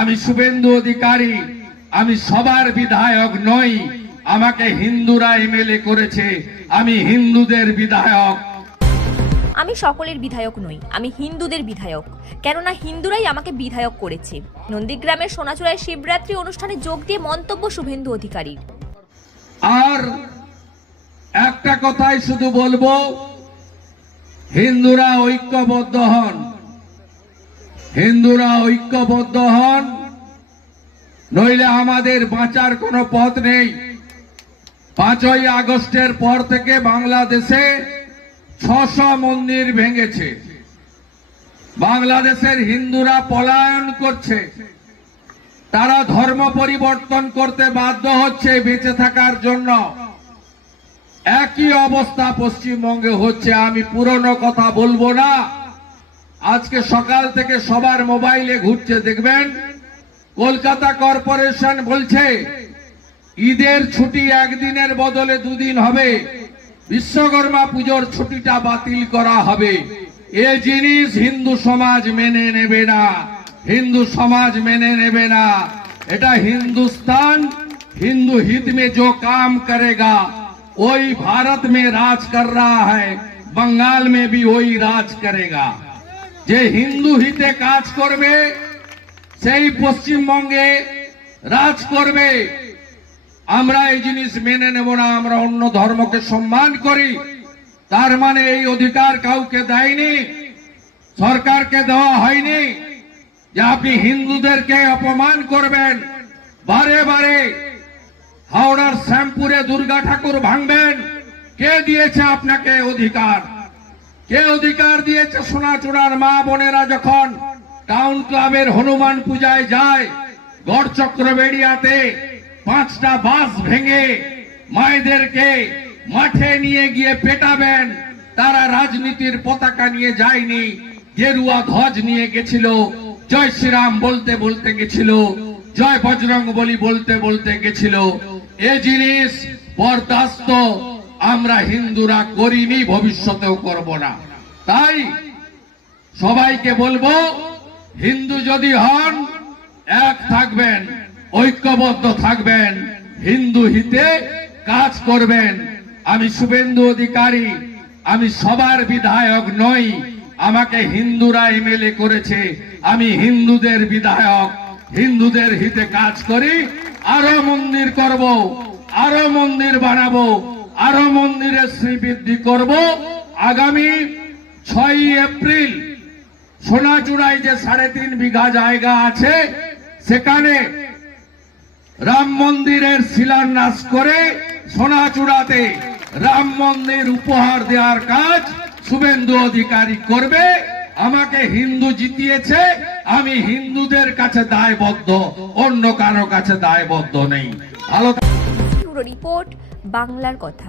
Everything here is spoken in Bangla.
আমি শুভেন্দু অধিকারী আমি সবার বিধায়ক নই আমাকে হিন্দুরা এমএলএ করেছে আমি হিন্দুদের বিধায়ক। আমি সকলের বিধায়ক নই আমি হিন্দুদের বিধায়ক। কেননা হিন্দুরাই আমাকে বিধায়ক করেছে। নন্দীগ্রামের সোনাচূড়ায় শিবরাত্রি অনুষ্ঠানে যোগ দিয়ে মন্তব্য শুভেন্দু অধিকারীর। আর একটা কথাই শুধু বলব হিন্দুরা ঐক্যবদ্ধ হন। হিন্দুরা ঐক্যবদ্ধ হন। নইলে আমাদের বাঁচার কোনো পথ নেই। পাঁচই আগস্টের পর থেকে বাংলাদেশে ছশো মন্দির ভেঙেছে। বাংলাদেশের হিন্দুরা পলায়ন করছে। তারা ধর্ম পরিবর্তন করতে বাধ্য হচ্ছে বেঁচে থাকার জন্য। একই অবস্থা পশ্চিমবঙ্গে হচ্ছে, আমি পুরনো কথা বলব না। আজকে সকাল থেকে সবার মোবাইলে ঘুরছে, দেখবেন? কলকাতা কর্পোরেশন বলছে, ঈদের ছুটি একদিনের বদলে দুদিন হবে। বিশ্বকর্মা পুজোর ছুটিটা বাতিল করা হবে। এ জিনিস হিন্দু সমাজ মেনে নেবে না। হিন্দু সমাজ মেনে নেবে না। এটা হিন্দুস্তান हिंदू हित में जो काम करेगा वही भारत में राज कर रहा है মে ভি ওই রাজ राज যে হিন্দু হিতে কাজ করবে, সেই পশ্চিমবঙ্গে রাজ করবে। আমরা এই জিনিস মেনে নেব না, আমরা অন্য ধর্মকে সম্মান করি। তার মানে এই অধিকার কাউকে দেয়নি, সরকারকে দেওয়া হয়নি যে আপনি হিন্দুদেরকে অপমান করবেন, বারে বারে হাওড়ার শ্যামপুরে দুর্গা ঠাকুর ভাঙবেন। কে দিয়েছে আপনাকে অধিকার? কে অধিকার দিয়েছে সোনা সোনাচূড়ার মা বোনেরা যখন টাউন ক্লাবের হনুমান পূজায় যায় গড় চক্রবেড়িয়াতে পাঁচটা বাস ভেঙে মায়েদেরকে মাঠে নিয়ে গিয়ে পেটাবেন, তারা রাজনীতির পতাকা নিয়ে যায়নি, গেরুয়া ধ্বজ নিয়ে গেছিল, জয় শ্রীরাম বলতে বলতে গেছিল, জয় বজরং বলি বলতে বলতে গেছিল। এ জিনিস বরদাস্ত আমরা হিন্দুরা করিনি, ভবিষ্যতেও করব না। তাই সবাইকে বলব, হিন্দু যদি হন, এক থাকবেন, ঐক্যবদ্ধ থাকবেন, হিন্দু হিতে কাজ করবেন। আমি শুভেন্দু অধিকারী, আমি সবার বিধায়ক নই, আমাকে হিন্দুরা এমএলএ করেছে, আমি হিন্দুদের বিধায়ক, হিন্দুদের হিতে কাজ করি, আরও মন্দির করব, আরও মন্দির বানাবো আরও মন্দিরের শ্রীবৃদ্ধি করব। আগামী ছয়ই এপ্রিল সোনাচূড়ায় যে সাড়ে তিন বিঘা জায়গা আছে, সেখানে রাম মন্দিরের শিলান্যাস করে সোনাচূড়াতে রাম মন্দির উপহার দেওয়ার কাজ শুভেন্দু অধিকারী করবে। আমাকে হিন্দু জিতিয়েছে, আমি হিন্দুদের কাছে দায়বদ্ধ, অন্য কারও কাছে দায়বদ্ধ নেই। রিপোর্ট বাংলার কথা।